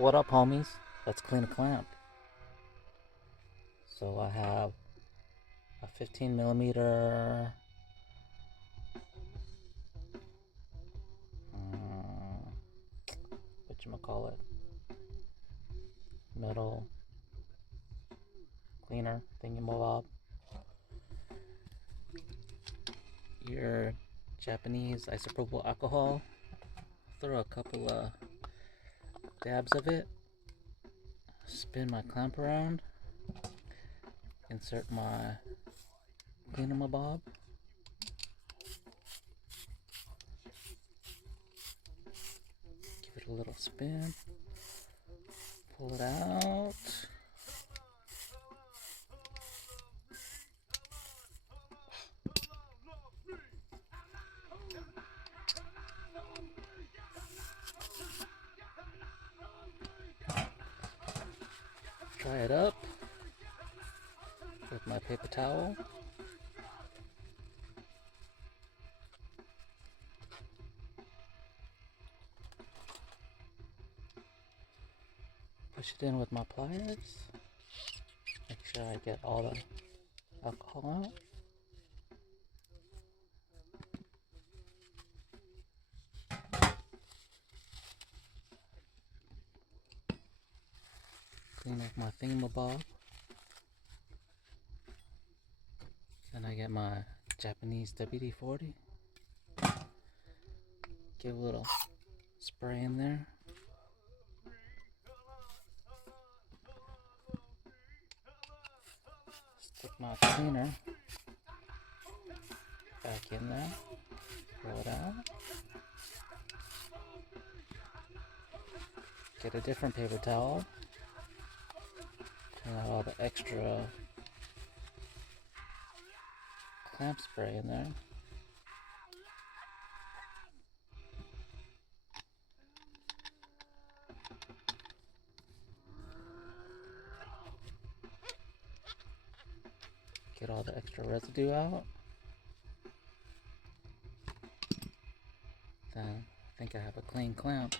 What up, homies? Let's clean a clamp. So I have a 15 millimeter whatchamacallit, metal cleaner thingamabob. Your Japanese isopropyl alcohol. Throw a couple of dabs of it. Spin my clamp around. Insert my cleanamabob. Give it a little spin. Pull it out. Dry it up with my paper towel. Push it in with my pliers. Make sure I get all the alcohol out. Clean up my thingamabob. Then I get my Japanese WD-40. Give a little spray in there. Stick my cleaner back in there. Pull it out. Get a different paper towel. Clean out all the extra clamp spray in there. Get all the extra residue out. Then I think I have a clean clamp.